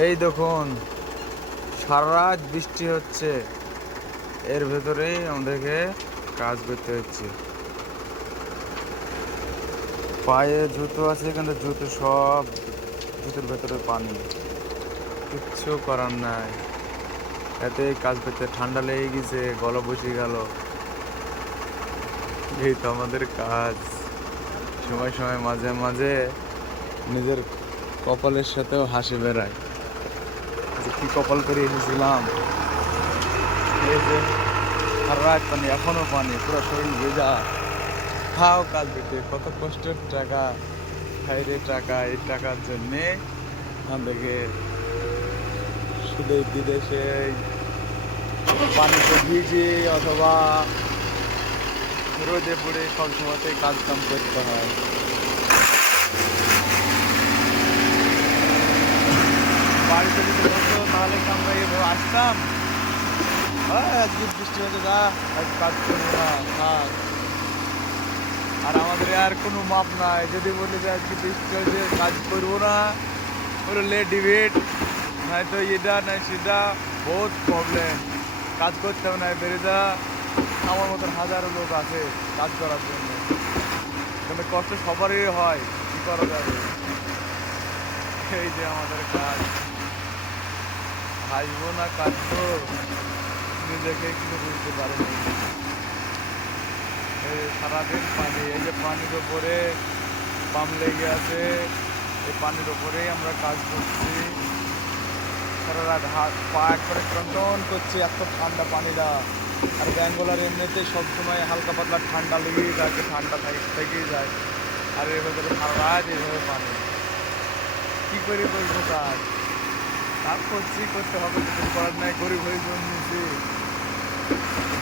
এই দেখুন, সারা রাত বৃষ্টি হচ্ছে, এর ভেতরেই আমাদেরকে কাজ করতে হচ্ছে। পায়ে জুতো আছে কিন্তু জুতো সব জুতোর ভেতরে পানি, কিচ্ছু করার নাই। এতে কাজ করতে ঠান্ডা লেগে গেছে, গলা বসে গেল। এই তো আমাদের কাজ। সময় সময় মাঝে মাঝে নিজের কপালের সাথেও হাসি বেড়ায় যে কি কপাল করে এসেছিলাম। এই যে সারা রাত পানি, এখনো পানি, পুরো শরীর ভেজা। খাও কাজ করতে, কত কষ্টের টাকা, হাইরে টাকা। এই টাকার জন্যে আমাদেরকে শুধু বিদেশে পানিতে ভিজে অথবা রোদে পড়ে সব সময়তেই কাজ কাম করতে হয়। বাড়িতে যদি হতো তাহলে কি আমরা এভাবে আসতাম? আজকে বৃষ্টি হচ্ছে, যা আজ কাজ করবো না, থাক। আর আমাদের আর কোনো মাপ নাই, যদি বলি যে আজকে বৃষ্টি হচ্ছে কাজ করবো না, বলে লেট ডিবেট, নয়তো এটা নাই সেটা, বহুত প্রবলেম। কাজ করতে হবে না, বেড়ে যা। আমার মতন হাজারো লোক আছে কাজ করার জন্য, কিন্তু কষ্ট সবারই হয়, কি করা যাবে। এই যে আমাদের কাজ, হাসবো না কাঁদবো নিজেকে কিন্তু বুঝতে পারিনি। এই সারাদিন পানি, এই যে পানির ওপরে পাম লেগে আছে, এই পানির ওপরেই আমরা কাজ করছি। সারা রাত হাত পা একবারে টনটন করছে, এত ঠান্ডা পানিটা। আর ব্যাঙ্গোলার এমনিতে সবসময় হালকা পাতলা ঠান্ডা লেগেই থাকে, ঠান্ডা থেকেই যায়। আর এর ভেতরে সারা রাত এইভাবে পানি, কি করে করবো কাজ? কাজ করছি, করতে হবে, কিছু করার নাই, গরিব হয়ে জন্মেছি।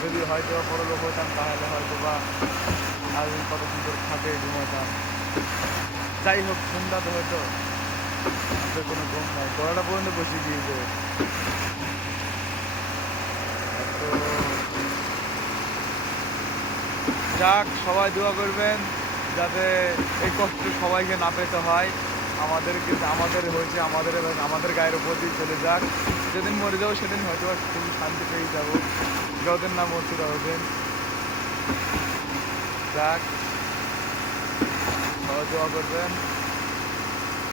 যদি হয়তো বা বড় লোক হতাম তাহলে হয়তো বা আজ কত সুন্দর খাটে ঘুমাতাম। যাই হোক, সন্ধ্যা তো হয়তো কোনো ঘুম নাই, গলাটা পর্যন্ত বসে গিয়েছে। তো যাক, সবাই দোয়া করবেন যাতে এই কষ্ট সবাইকে না পেতে হয়। আমাদেরকে আমাদের হয়েছে, আমাদের গায়ের উপর দিয়ে চলে যাক। যেদিন মরে যাবো সেদিন হয়তো খুবই শান্তি পেয়ে যাবো, যতদিন না মরছি ততদিন। যাক, সবাই দোয়া করবেন।